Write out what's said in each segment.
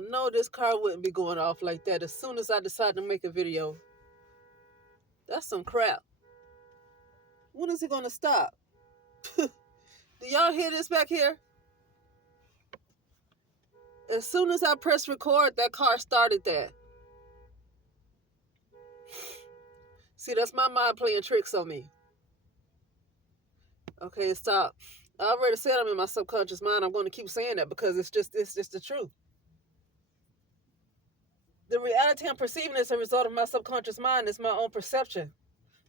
no, this car wouldn't be going off like that as soon as I decide to make a video. That's some crap. When is it going to stop? Do y'all hear this back here? As soon as I pressed record, that car started that. See, that's my mind playing tricks on me. Okay, stop. I already said I'm in my subconscious mind. I'm going to keep saying that because it's just the truth. The reality I'm perceiving is a result of my subconscious mind. It's my own perception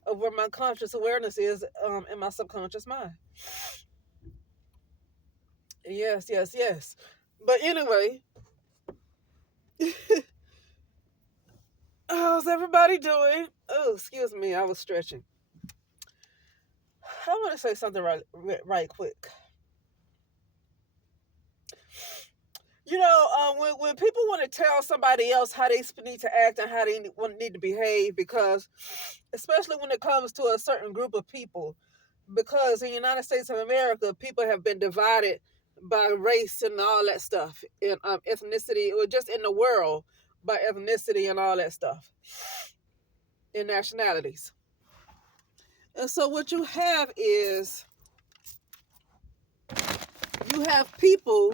of where my conscious awareness is in my subconscious mind. Yes. But anyway, how's everybody doing? Oh, excuse me, I was stretching. I want to say something right quick. When people want to tell somebody else how they need to act and how they need to behave, because especially when it comes to a certain group of people, because in the United States of America, people have been divided by race and all that stuff, and ethnicity, or just in the world by ethnicity and all that stuff, and nationalities. And so what you have is, you have people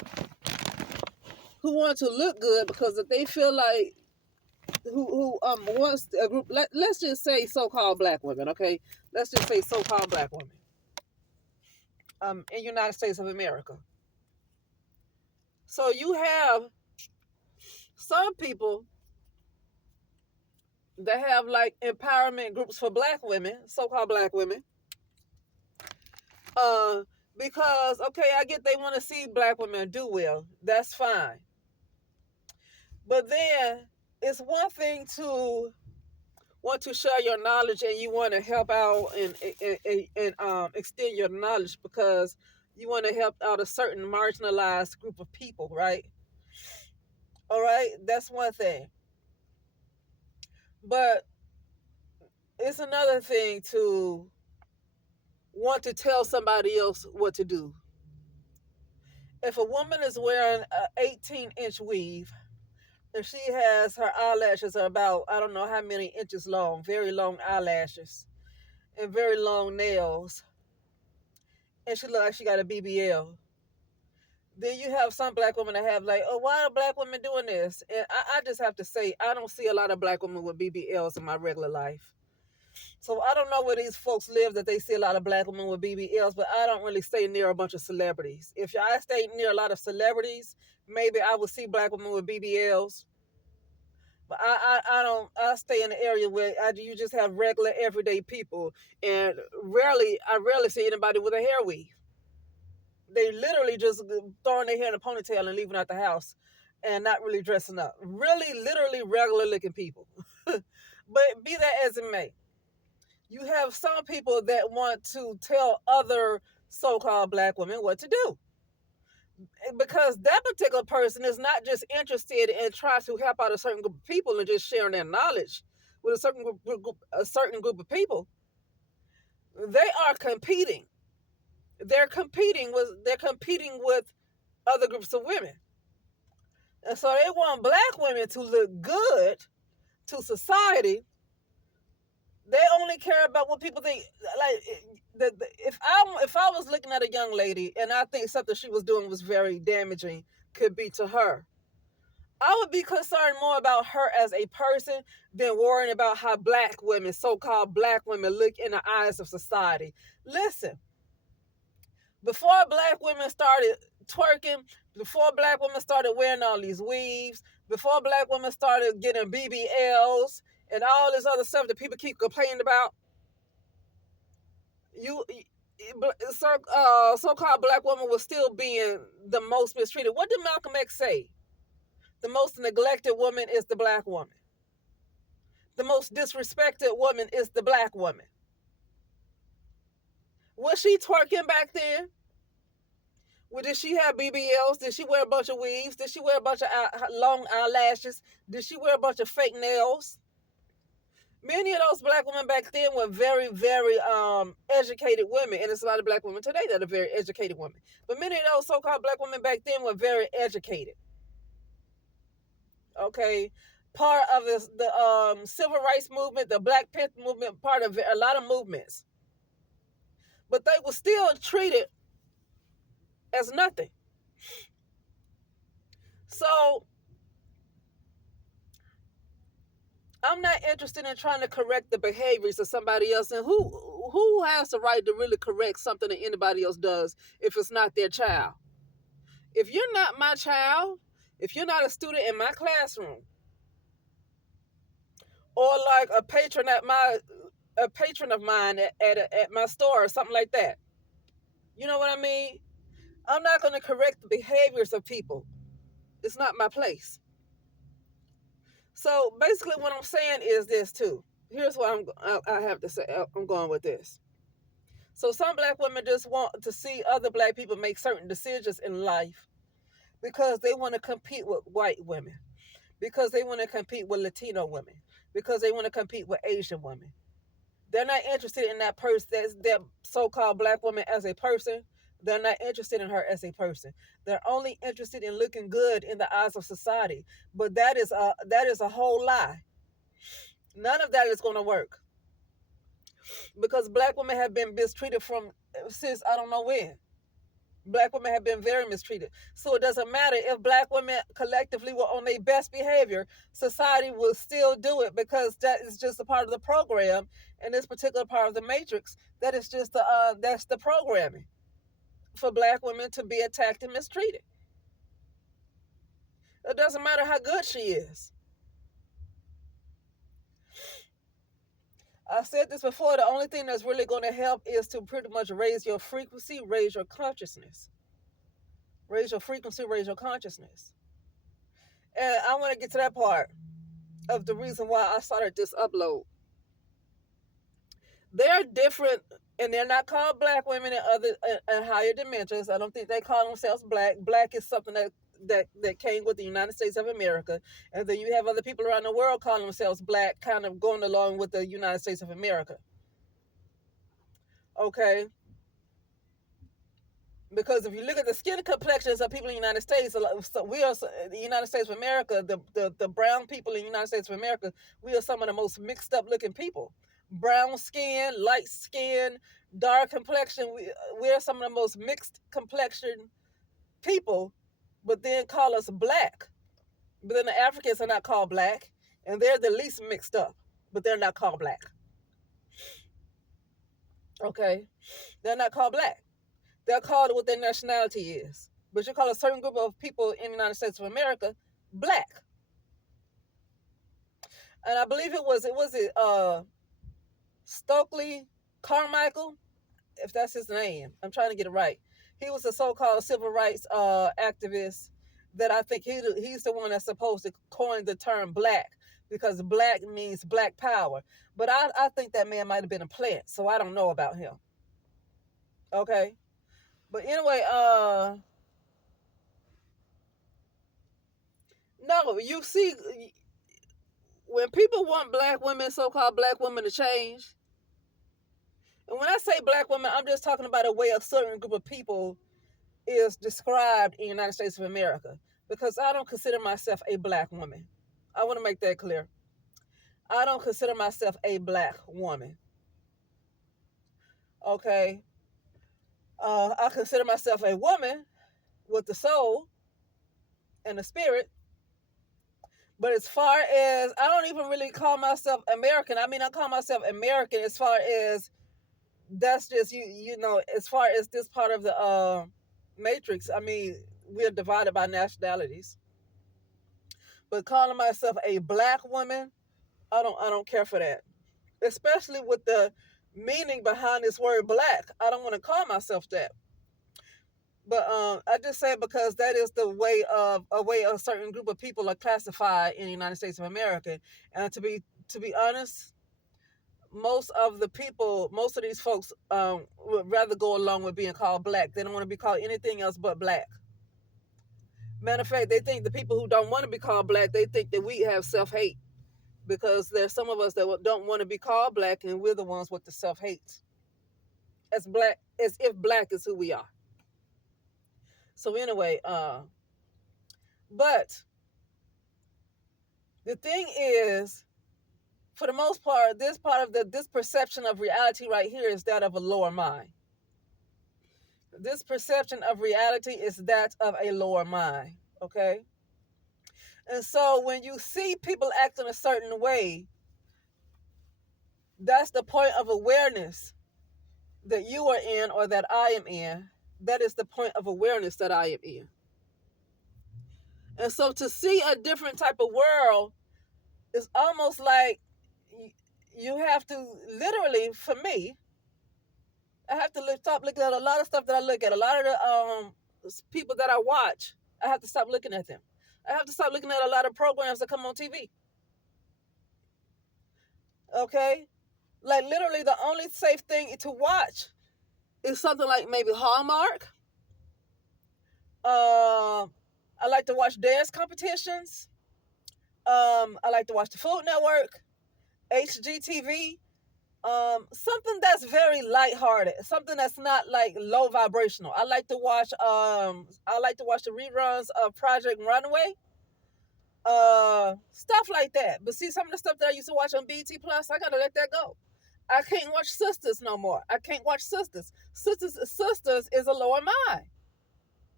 who want to look good because if they feel like who wants a group, let's just say so-called black women, okay? Let's just say so-called black women in United States of America. So you have some people that have like empowerment groups for black women, so-called black women. Because okay, I get they want to see black women do well. That's fine. But then it's one thing to want to share your knowledge and you want to help out and extend your knowledge because you want to help out a certain marginalized group of people, right? All right, that's one thing. But it's another thing to want to tell somebody else what to do. If a woman is wearing an 18-inch weave, and she has her eyelashes are about, I don't know how many inches long, very long eyelashes, and very long nails, and she look like she got a BBL. Then you have some black women that have like, oh, why are black women doing this? And I just have to say, I don't see a lot of black women with BBLs in my regular life. So I don't know where these folks live that they see a lot of black women with BBLs, but I don't really stay near a bunch of celebrities. If I stay near a lot of celebrities, maybe I would see black women with BBLs. But I stay in the area where you just have regular everyday people, and I rarely see anybody with a hair weave. They literally just throwing their hair in a ponytail and leaving out the house and not really dressing up. Really, literally regular looking people. But be that as it may, you have some people that want to tell other so-called black women what to do. Because that particular person is not just interested in trying to help out a certain group of people and just sharing their knowledge with a certain group of people. They are competing. They're competing with other groups of women. And so they want black women to look good to society. They only care about what people think. Like, if I was looking at a young lady and I think something she was doing was very damaging, could be to her, I would be concerned more about her as a person than worrying about how black women, so-called black women, look in the eyes of society. Listen, before black women started twerking, before black women started wearing all these weaves, before black women started getting BBLs and all this other stuff that people keep complaining about, so-called black women was still being the most mistreated. What did Malcolm X say? The most neglected woman is the black woman. The most disrespected woman is the black woman. Was she twerking back then? Well, did she have BBLs? Did she wear a bunch of weaves? Did she wear a bunch of long eyelashes? Did she wear a bunch of fake nails? Many of those black women back then were very, very educated women. And there's a lot of black women today that are very educated women. But many of those so-called black women back then were very educated. Okay, part of the civil rights movement, the Black Panther movement, part of a lot of movements, but they were still treated as nothing. So I'm not interested in trying to correct the behaviors of somebody else. And who has the right to really correct something that anybody else does if it's not their child? If you're not my child, if you're not a student in my classroom, or like a patron of mine at my store or something like that, you know what I mean? I'm not going to correct the behaviors of people. It's not my place. So basically, what I'm saying is this too. Here's what I have to say. I'm going with this. So some black women just want to see other black people make certain decisions in life because they want to compete with white women, because they want to compete with Latino women, because they want to compete with Asian women. They're not interested in that person, that so-called black woman as a person. They're not interested in her as a person. They're only interested in looking good in the eyes of society. But that is a whole lie. None of that is going to work because black women have been mistreated from since I don't know when. Black women have been very mistreated. So it doesn't matter if black women collectively were on their best behavior, society will still do it because that is just a part of the program. And this particular part of the matrix, that is just that's the programming for black women to be attacked and mistreated. It doesn't matter how good she is. I said this before, the only thing that's really going to help is to pretty much raise your frequency, raise your consciousness. Raise your frequency, raise your consciousness. And I want to get to that part of the reason why I started this upload. They're different, and they're not called black women in other and higher dimensions. I don't think they call themselves black. Black is something that came with the United States of America, and then you have other people around the world calling themselves black, kind of going along with the United States of America. Okay, because if you look at the skin complexions of people in the United States, so we are the United States of America, the brown people in the United States of America, we are some of the most mixed up looking people. Brown skin, light skin, dark complexion. We are some of the most mixed complexion people, but then call us black. But then the Africans are not called black, and they're the least mixed up, but they're not called black. Okay, they're not called black. They're called what their nationality is. But you call a certain group of people in the United States of America black. And I believe it was Stokely Carmichael, if that's his name. I'm trying to get it right. He was a so-called civil rights activist that I think he's the one that's supposed to coin the term black because black means black power. But I think that man might have been a plant, so I don't know about him. Okay. But anyway, no, you see, when people want black women, so-called black women, to change, and when I say black women, I'm just talking about a way a certain group of people is described in the United States of America. Because I don't consider myself a black woman. I want to make that clear. I don't consider myself a black woman. Okay. I consider myself a woman with the soul and the spirit. But as far as I don't even really call myself American. I mean, I call myself American as far as that's just you know, as far as this part of the matrix. I mean, we're divided by nationalities. But calling myself a black woman, I don't care for that. Especially with the meaning behind this word black. I don't want to call myself that. But I just say because that is the way of a way a certain group of people are classified in the United States of America. And to be honest, most of these folks would rather go along with being called black. They don't want to be called anything else but black. Matter of fact, they think the people who don't want to be called black, they think that we have self-hate because there's some of us that don't want to be called black, and we're the ones with the self-hate. As if black is who we are. So anyway, but The thing is, for the most part, this part of this perception of reality right here is that of a lower mind. This perception of reality is that of a lower mind. Okay? And so when you see people acting a certain way, that's the point of awareness that you are in or that I am in. That is the point of awareness that I am in. And so to see a different type of world is almost like you have to literally, for me, I have to stop looking at a lot of stuff that I look at. A lot of the people that I watch, I have to stop looking at them. I have to stop looking at a lot of programs that come on TV. Okay? Like literally the only safe thing to watch is something like maybe Hallmark. I like to watch dance competitions. I like to watch the Food Network, HGTV. Something that's very lighthearted, something that's not like low vibrational. I like to watch the reruns of Project Runway. Stuff like that. But see, some of the stuff that I used to watch on BT Plus, I gotta let that go. I can't watch Sisters no more. I can't watch Sisters. Sisters is a lower mind.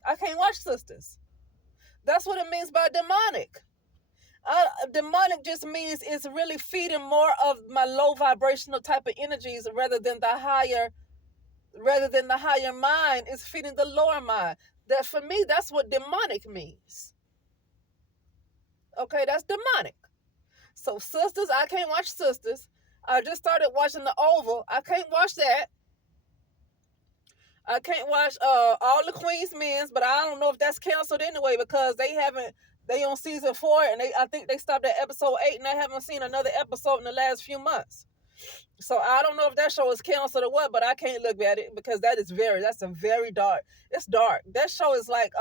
I can't watch Sisters. That's what it means by demonic. Demonic just means it's really feeding more of my low vibrational type of energies rather than the higher mind. It's feeding the lower mind. That for me, that's what demonic means. Okay, that's demonic. So Sisters, I can't watch Sisters. I just started watching The Oval. I can't watch that. I can't watch all the Queen's Men's, but I don't know if that's canceled anyway because they on season 4 and I think they stopped at episode 8 and I haven't seen another episode in the last few months. So I don't know if that show is canceled or what, but I can't look at it because that's a very dark. It's dark. That show is like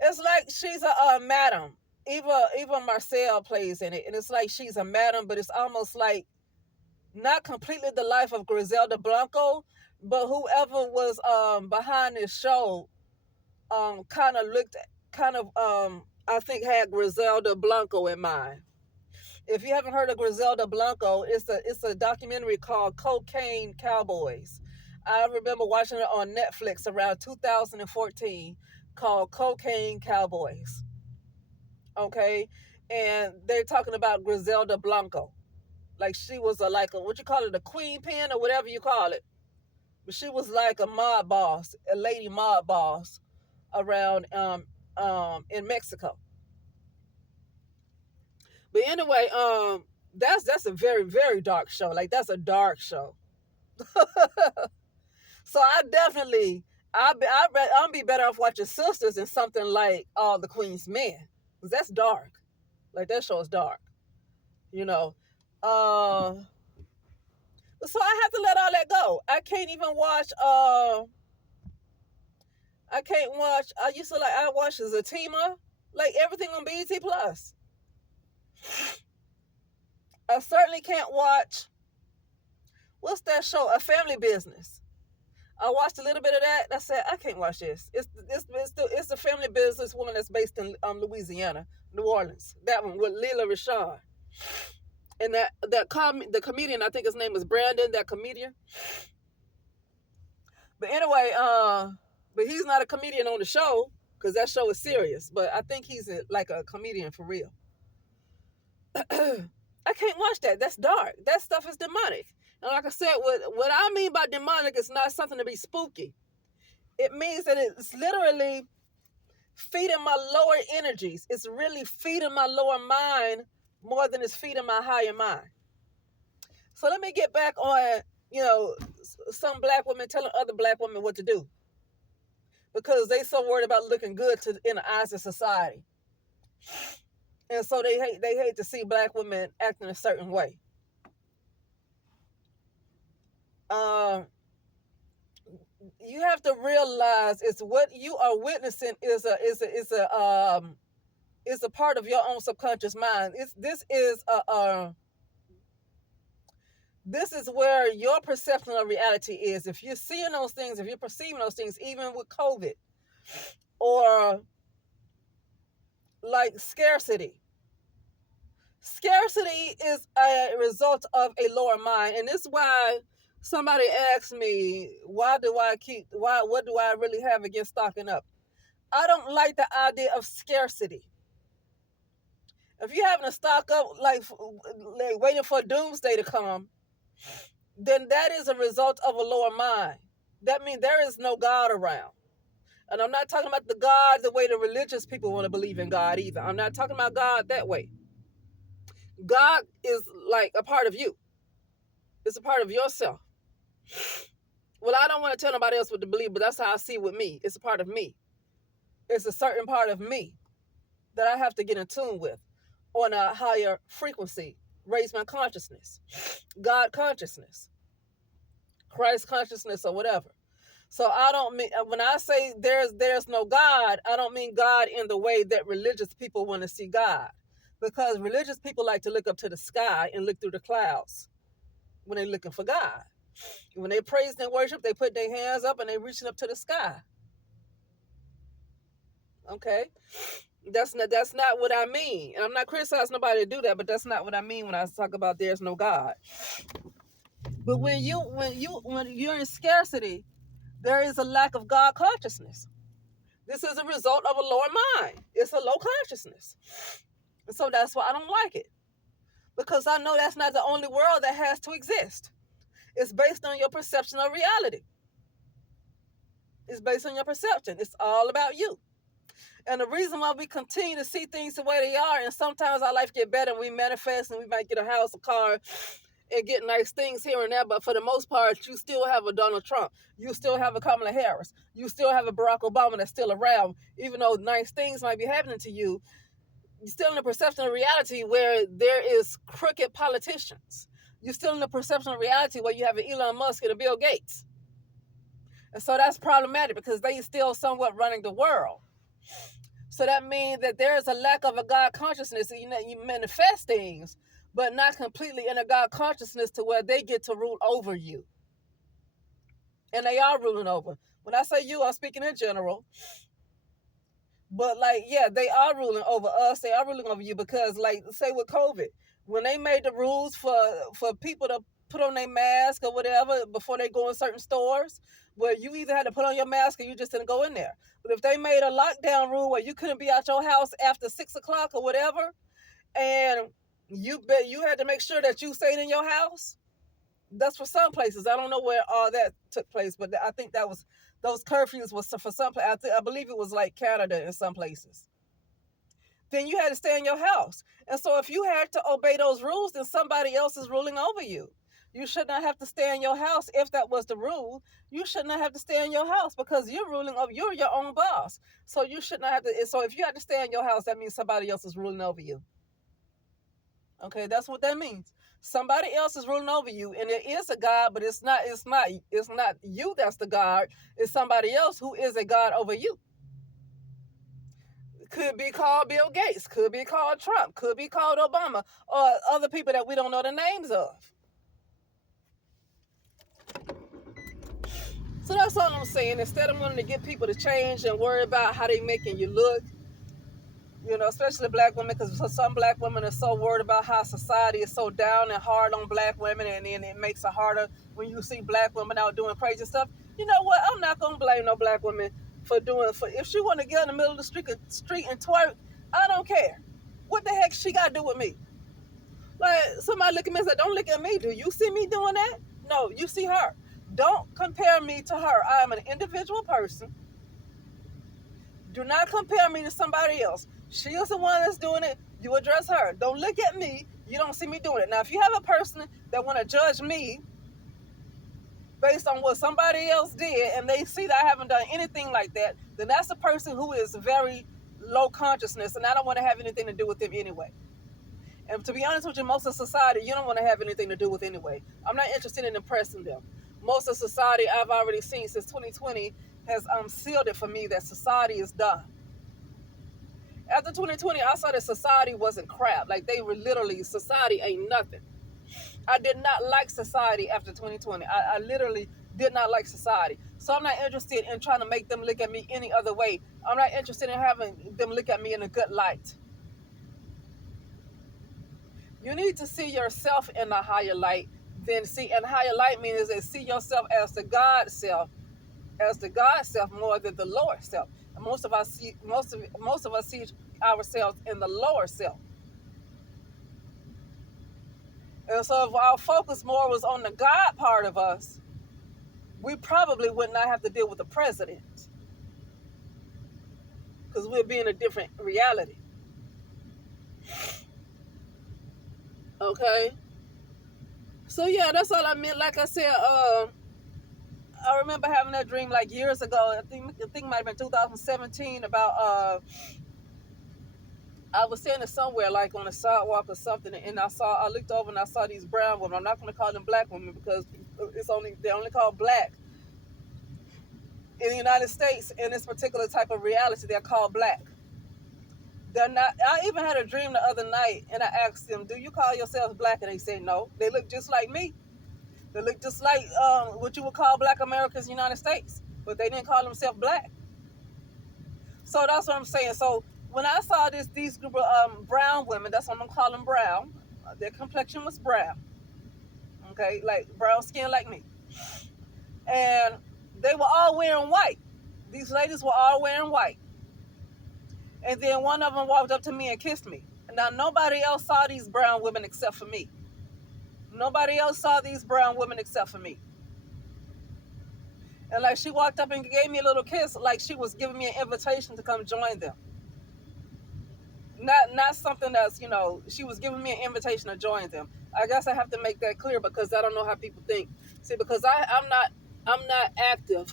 it's like she's a madam. Eva Marcel plays in it, and it's like she's a madam, but it's almost like not completely the life of Griselda Blanco, but whoever was behind this show I think had Griselda Blanco in mind. If you haven't heard of Griselda Blanco, it's a documentary called Cocaine Cowboys. I remember watching it on Netflix around 2014 called Cocaine Cowboys. Okay? And they're talking about Griselda Blanco. Like she was what you call it, a queen pin or whatever you call it. But she was like a mob boss, a lady mob boss around in Mexico. But anyway, that's a very, very dark show. Like that's a dark show. So I definitely I'll be better off watching Sisters than something like All the Queen's Men. Because that's dark. Like that show is dark. You know. So I have to let all that go. I can't even watch I used to I watched Zatima, like everything on BET Plus. I certainly can't watch what's that show? A Family Business. I watched a little bit of that. And I said I can't watch this. It's the family business woman that's based in Louisiana, New Orleans. That one with Lela Rochon. And the comedian, I think his name is Brandon, that comedian. But anyway, but he's not a comedian on the show because that show is serious. But I think he's like a comedian for real. I can't watch that. That's dark. That stuff is demonic. And like I said, what I mean by demonic is not something to be spooky. It means that it's literally feeding my lower energies. It's really feeding my lower mind more than it's feeding my higher mind. So let me get back on, some black women telling other black women what to do. Because they so worried about looking good in the eyes of society. And so they hate to see black women acting a certain way. You have to realize it's what you are witnessing is a part of your own subconscious mind. This is where your perception of reality is. If you're seeing those things, if you're perceiving those things, even with COVID or like scarcity, Scarcity is a result of a lower mind, and this is why somebody asked me, what do I really have against stocking up? I don't like the idea of scarcity. If you're having to stock up like waiting for doomsday to come, then that is a result of a lower mind. That means there is no God around. And I'm not talking about the God the way the religious people want to believe in God either. I'm not talking about God that way. God is like a part of you. It's a part of yourself. Well, I don't want to tell nobody else what to believe, but that's how I see it with me. It's a part of me. It's a certain part of me that I have to get in tune with on a higher frequency, raise my consciousness, God consciousness, Christ consciousness, or whatever. So I don't mean, when I say there's no God, I don't mean God in the way that religious people want to see God, because religious people like to look up to the sky and look through the clouds when they're looking for God. When they praise and worship, they put their hands up and they reaching up to the sky. Okay, that's not what I mean, and I'm not criticizing nobody to do that, but that's not what I mean when I talk about there's no God. But when you're in scarcity, there is a lack of God consciousness. This is a result of a lower mind. It's a low consciousness. And so that's why I don't like it. Because I know that's not the only world that has to exist. It's based on your perception of reality. It's based on your perception. It's all about you. And the reason why we continue to see things the way they are, and sometimes our life get better and we manifest and we might get a house, a car, and get nice things here and there, but for the most part, you still have a Donald Trump. You still have a Kamala Harris. You still have a Barack Obama that's still around. Even though nice things might be happening to you, you're still in the perception of reality where there is crooked politicians. You're still in the perception of reality where you have an Elon Musk and a Bill Gates. And so that's problematic because they still somewhat running the world. So that means that there is a lack of a God consciousness. You manifest things, but not completely in a God consciousness to where they get to rule over you. And they are ruling over. When I say you, I'm speaking in general. But they are ruling over us. They are ruling over you because, say with COVID, when they made the rules for people to put on their mask or whatever before they go in certain stores, where you either had to put on your mask or you just didn't go in there. But if they made a lockdown rule where you couldn't be out your house after 6 o'clock or whatever, and you had to make sure that you stayed in your house, that's for some places. I don't know where all that took place, but I think that was those curfews was for some. I believe it was like Canada in some places. Then you had to stay in your house, and so if you had to obey those rules, then somebody else is ruling over you. You should not have to stay in your house if that was the rule. You should not have to stay in your house because you're ruling over. You're your own boss, so you should not have to. So if you have to stay in your house, that means somebody else is ruling over you. Okay, that's what that means. Somebody else is ruling over you, and there is a God, but it's not you that's the God. It's somebody else who is a God over you. Could be called Bill Gates, could be called Trump, could be called Obama, or other people that we don't know the names of. So that's all I'm saying. Instead of wanting to get people to change and worry about how they making you look, especially black women, because some black women are so worried about how society is so down and hard on black women, and then it makes it harder when you see black women out doing crazy stuff. You know what? I'm not gonna blame no black woman for if she want to get in the middle of the street and twerk. I don't care. What the heck she got to do with me? Like, somebody look at me and say, "Don't look at me. Do you see me doing that?" No, you see her. Don't compare me to her. I am an individual person. Do not compare me to somebody else. She is the one that's doing it. You address her. Don't look at me. You don't see me doing it. Now, if you have a person that want to judge me based on what somebody else did and they see that I haven't done anything like that, then that's a person who is very low consciousness, and I don't want to have anything to do with them anyway. And to be honest with you, most of society, you don't want to have anything to do with anyway. I'm not interested in impressing them. Most of society I've already seen since 2020 has sealed it for me that society is done. After 2020, I saw that society wasn't crap. Like, they were literally, society ain't nothing. I did not like society after 2020. I literally did not like society. So I'm not interested in trying to make them look at me any other way. I'm not interested in having them look at me in a good light. You need to see yourself in a higher light. Then see, and higher light means that see yourself as the God self, more than the lower self. And most of us see ourselves in the lower self. And so if our focus more was on the God part of us, we probably would not have to deal with the president, because we'd be in a different reality. Okay? So yeah, that's all I meant. Like I said, I remember having that dream like years ago. I think it might have been 2017 about I was standing somewhere like on a sidewalk or something, and I looked over and I saw these brown women. I'm not going to call them black women because they're only called black in the United States. In this particular type of reality, they're called black. They're not. I even had a dream the other night, and I asked them, "Do you call yourselves black?" And they said no. They look just like me. They look just like what you would call black Americans in the United States, but they didn't call themselves black. So that's what I'm saying. So when I saw these group of brown women, that's what I'm gonna call them, brown. Their complexion was brown, okay, like brown skin like me, and they were all wearing white. These ladies were all wearing white, and then one of them walked up to me and kissed me. Now nobody else saw these brown women except for me. Nobody else saw these brown women except for me. And like she walked up and gave me a little kiss, like she was giving me an invitation to come join them. Not something that's, she was giving me an invitation to join them. I guess I have to make that clear because I don't know how people think. See, because I'm not active.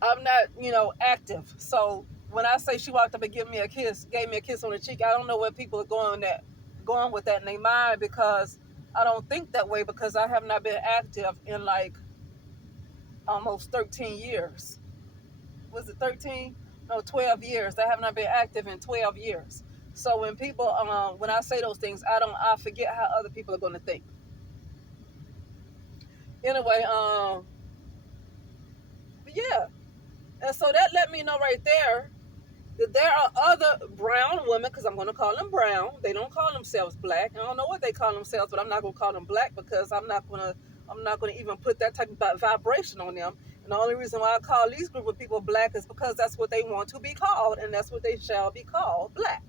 I'm not, active. So when I say she walked up and gave me a kiss on the cheek, I don't know where people are going with that in their mind, because I don't think that way, because I have not been active in like almost 13 years. Was it 13? No, 12 years. I have not been active in 12 years. So when people, when I say those things, I forget how other people are going to think. Anyway, but yeah. And so that let me know right there that there are other brown women, because I'm going to call them brown. They don't call themselves black. I don't know what they call themselves, but I'm not going to call them black, because I'm not going to even put that type of vibration on them. And the only reason why I call these group of people black is because that's what they want to be called, and that's what they shall be called, black.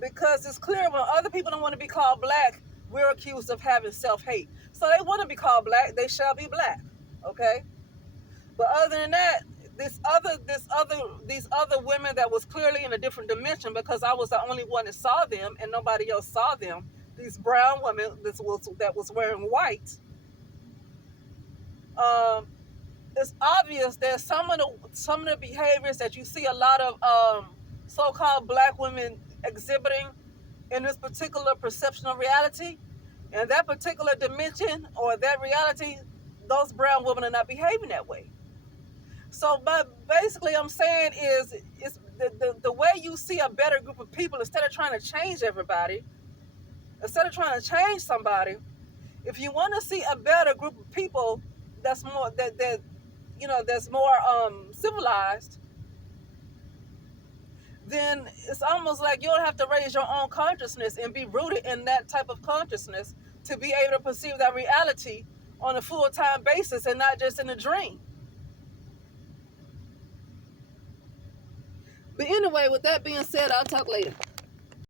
Because it's clear when other people don't want to be called black, we're accused of having self-hate. So they want to be called black, they shall be black. Okay? But other than that, these other women that was clearly in a different dimension, because I was the only one that saw them and nobody else saw them. These brown women that was wearing white. It's obvious that some of the behaviors that you see a lot of so-called black women exhibiting in this particular perception of reality, and that particular dimension or that reality, those brown women are not behaving that way. So, but basically, I'm saying is the way you see a better group of people, instead of trying to change everybody, instead of trying to change somebody, if you want to see a better group of people that's more that's more civilized, then it's almost like you'll have to raise your own consciousness and be rooted in that type of consciousness to be able to perceive that reality on a full-time basis and not just in a dream. But anyway, with that being said, I'll talk later.